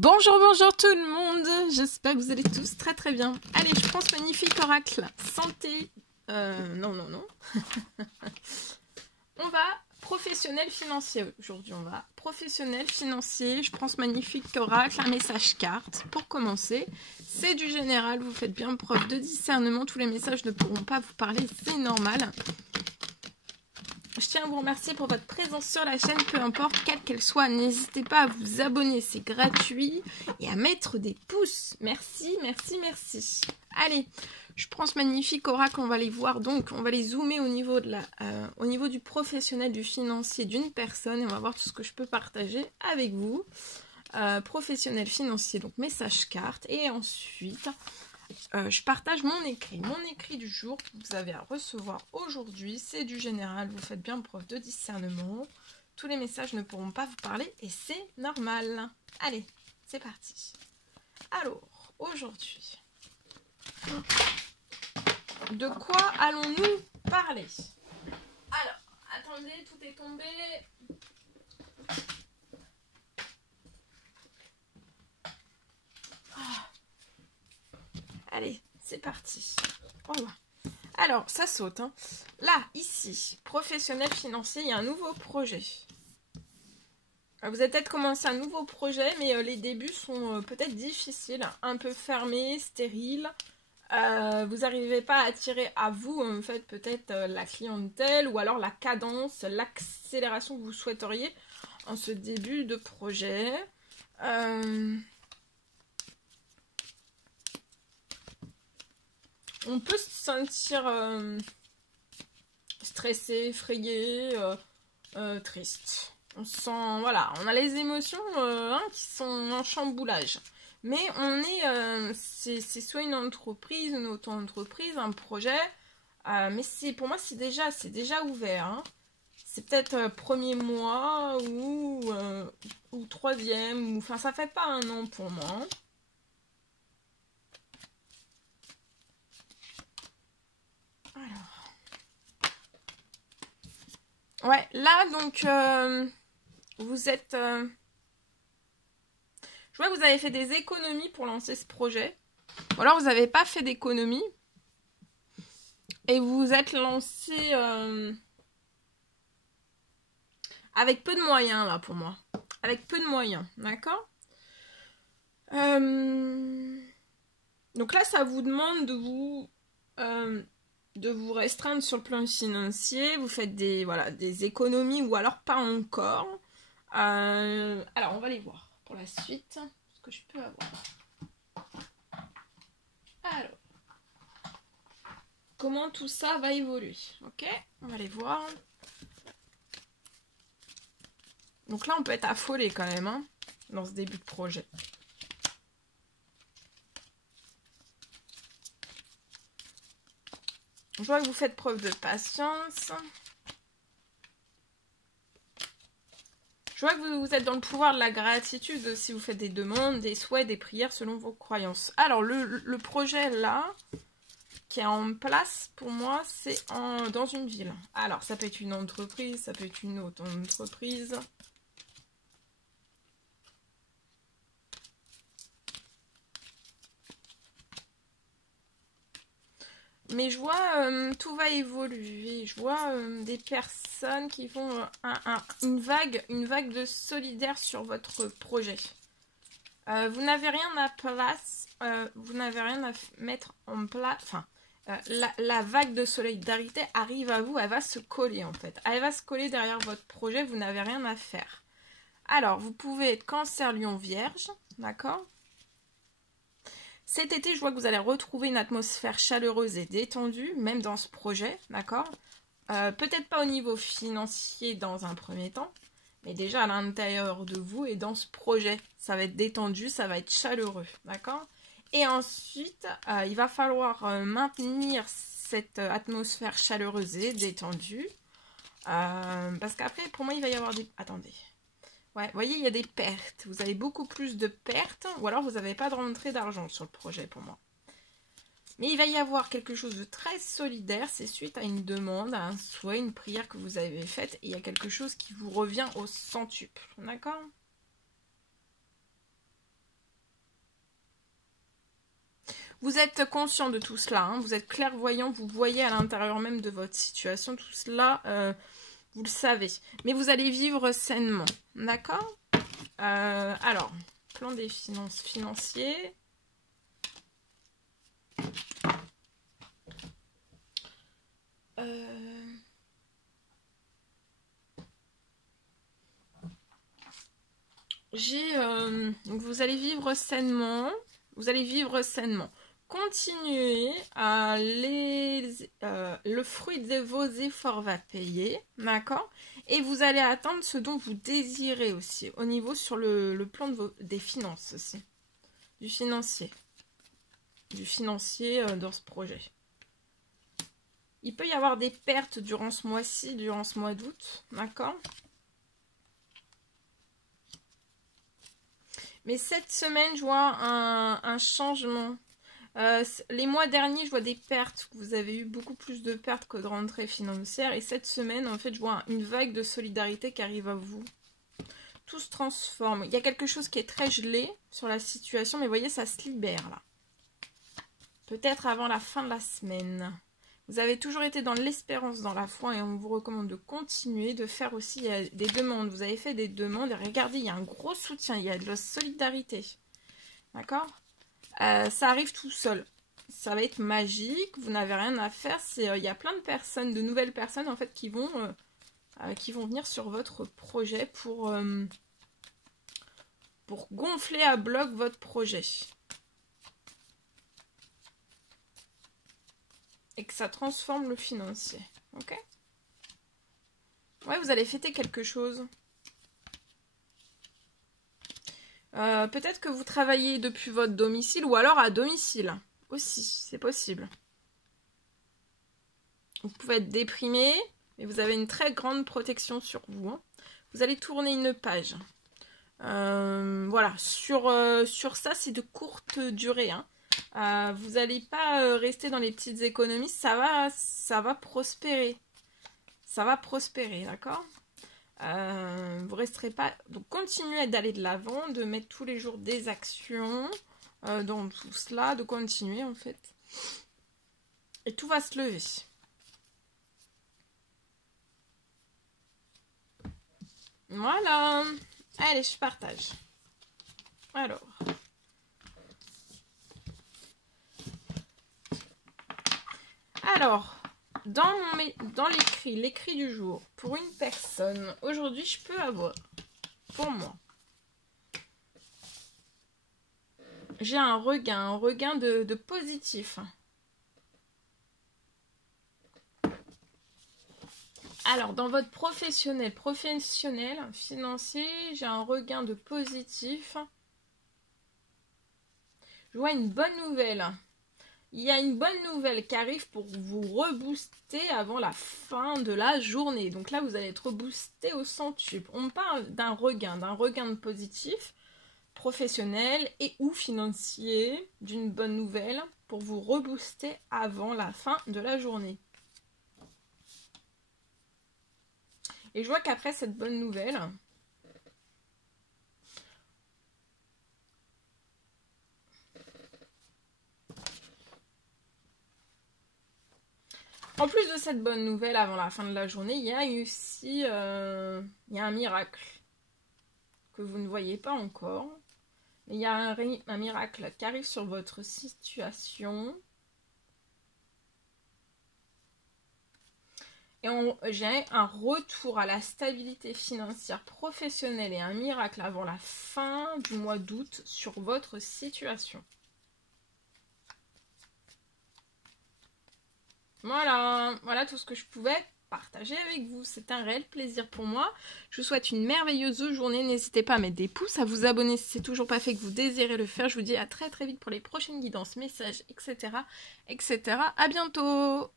Bonjour, bonjour tout le monde. J'espère que vous allez tous très très bien. Allez, je pense magnifique oracle. Santé. Non. On va professionnel financier aujourd'hui. On va professionnel financier. Je pense magnifique oracle. Un message carte. Pour commencer, c'est du général. Vous faites bien preuve de discernement. Tous les messages ne pourront pas vous parler. C'est normal. Je tiens à vous remercier pour votre présence sur la chaîne, peu importe quelle qu'elle soit. N'hésitez pas à vous abonner, c'est gratuit. Et à mettre des pouces. Merci. Allez, je prends ce magnifique oracle, on va les voir donc. On va les zoomer au niveau, au niveau du professionnel, du financier d'une personne. Et on va voir tout ce que je peux partager avec vous. Professionnel financier, donc message carte. Et ensuite... je partage mon écrit. Mon écrit du jour que vous avez à recevoir aujourd'hui, c'est du général. Vous faites bien preuve de discernement. Tous les messages ne pourront pas vous parler et c'est normal. Allez, c'est parti. Alors, aujourd'hui, de quoi allons-nous parler? Alors, attendez, tout est tombé. Allez, c'est parti. Voilà. Alors, ça saute. Hein. Là, ici, professionnel financier, il y a un nouveau projet. Vous avez peut-être commencé un nouveau projet, mais les débuts sont peut-être difficiles, un peu fermés, stériles. Vous n'arrivez pas à attirer à vous, en fait, peut-être la clientèle ou alors la cadence, l'accélération que vous souhaiteriez en ce début de projet. On peut se sentir stressé, effrayé, triste. On sent, voilà, on a les émotions qui sont en chamboulage. Mais on est, c'est soit une entreprise, une auto-entreprise, un projet. Mais pour moi, c'est déjà ouvert. Hein. C'est peut-être premier mois ou troisième. Enfin, ça fait pas un an pour moi. Hein. Ouais, là, donc, vous êtes... je vois que vous avez fait des économies pour lancer ce projet. Ou alors, vous n'avez pas fait d'économies. Et vous vous êtes lancé avec peu de moyens, là, pour moi. Avec peu de moyens, d'accord? Donc là, ça vous demande de vous restreindre sur le plan financier. Vous faites des économies ou alors pas encore. Alors, on va les voir pour la suite. Ce que je peux avoir. Alors, comment tout ça va évoluer? Ok, on va les voir. Donc là, on peut être affolé quand même, hein, dans ce début de projet. Je vois que vous faites preuve de patience. Je vois que vous êtes dans le pouvoir de la gratitude si vous faites des demandes, des souhaits, des prières selon vos croyances. Alors, le projet là, qui est en place, pour moi, c'est dans une ville. Alors, ça peut être une entreprise, ça peut être une autre entreprise. Mais je vois, tout va évoluer. Je vois des personnes qui font une vague de solidaire sur votre projet. Vous n'avez rien à place, vous n'avez rien à mettre en place. Enfin, la vague de solidarité arrive à vous, elle va se coller en fait. Elle va se coller derrière votre projet, vous n'avez rien à faire. Alors, vous pouvez être Cancer, Lion, Vierge, d'accord ? Cet été, je vois que vous allez retrouver une atmosphère chaleureuse et détendue, même dans ce projet, d'accord? Peut-être pas au niveau financier dans un premier temps, mais déjà à l'intérieur de vous et dans ce projet, ça va être détendu, ça va être chaleureux, d'accord? Et ensuite, il va falloir maintenir cette atmosphère chaleureuse et détendue, parce qu'après, pour moi, il va y avoir des... Attendez... Ouais, vous voyez, il y a des pertes. Vous avez beaucoup plus de pertes, ou alors vous n'avez pas de rentrée d'argent sur le projet pour moi. Mais il va y avoir quelque chose de très solidaire, c'est suite à une demande, à un souhait, une prière que vous avez faite, et il y a quelque chose qui vous revient au centuple, d'accord? Vous êtes conscient de tout cela, hein, vous êtes clairvoyant, vous voyez à l'intérieur même de votre situation, tout cela, vous le savez. Mais vous allez vivre sainement, d'accord? Alors, plan des finances financiers. Donc vous allez vivre sainement. Vous allez vivre sainement. Continuez à le fruit de vos efforts va payer, d'accord? Et vous allez atteindre ce dont vous désirez aussi, au niveau sur le plan des finances aussi, du financier dans ce projet. Il peut y avoir des pertes durant ce mois-ci, durant ce mois d'août, d'accord? Mais cette semaine, je vois un changement. Les mois derniers, je vois des pertes. Vous avez eu beaucoup plus de pertes que de rentrées financières. Et cette semaine, en fait, je vois une vague de solidarité qui arrive à vous. Tout se transforme. Il y a quelque chose qui est très gelé sur la situation. Mais vous voyez, ça se libère là. Peut-être avant la fin de la semaine. Vous avez toujours été dans l'espérance, dans la foi. Et on vous recommande de continuer, de faire aussi des demandes. Vous avez fait des demandes. Et regardez, il y a un gros soutien. Il y a de la solidarité. D'accord ? Ça arrive tout seul. Ça va être magique. Vous n'avez rien à faire. Il y a plein de personnes, de nouvelles personnes en fait, qui vont venir sur votre projet pour gonfler à bloc votre projet. Et que ça transforme le financier. Ok ? Ouais, vous allez fêter quelque chose. Peut-être que vous travaillez depuis votre domicile ou alors à domicile. Aussi, c'est possible. Vous pouvez être déprimé, mais vous avez une très grande protection sur vous. Hein. Vous allez tourner une page. Voilà, sur ça, c'est de courte durée. Hein. Vous n'allez pas rester dans les petites économies, ça va prospérer. Ça va prospérer, d'accord ? Vous resterez pas. Donc continuez d'aller de l'avant, de mettre tous les jours des actions dans tout cela, de continuer en fait. Et tout va se lever. Voilà. Allez, je partage. Alors, dans l'écrit du jour, pour une personne, aujourd'hui, je peux avoir, pour moi, j'ai un regain de positif. Alors, dans votre professionnel, financier, j'ai un regain de positif. Je vois une bonne nouvelle. Il y a une bonne nouvelle qui arrive pour vous rebooster avant la fin de la journée. Donc là, vous allez être reboosté au centuple. On parle d'un regain de positif, professionnel et ou financier, d'une bonne nouvelle pour vous rebooster avant la fin de la journée. Et je vois qu'après cette bonne nouvelle, en plus de cette bonne nouvelle avant la fin de la journée, il y a aussi il y a un miracle que vous ne voyez pas encore. Mais il y a un miracle qui arrive sur votre situation. Et j'ai un retour à la stabilité financière professionnelle et un miracle avant la fin du mois d'août sur votre situation. Voilà tout ce que je pouvais partager avec vous. C'est un réel plaisir pour moi. Je vous souhaite une merveilleuse journée. N'hésitez pas à mettre des pouces, à vous abonner si c'est toujours pas fait, que vous désirez le faire. Je vous dis à très très vite pour les prochaines guidances, messages, etc. À bientôt.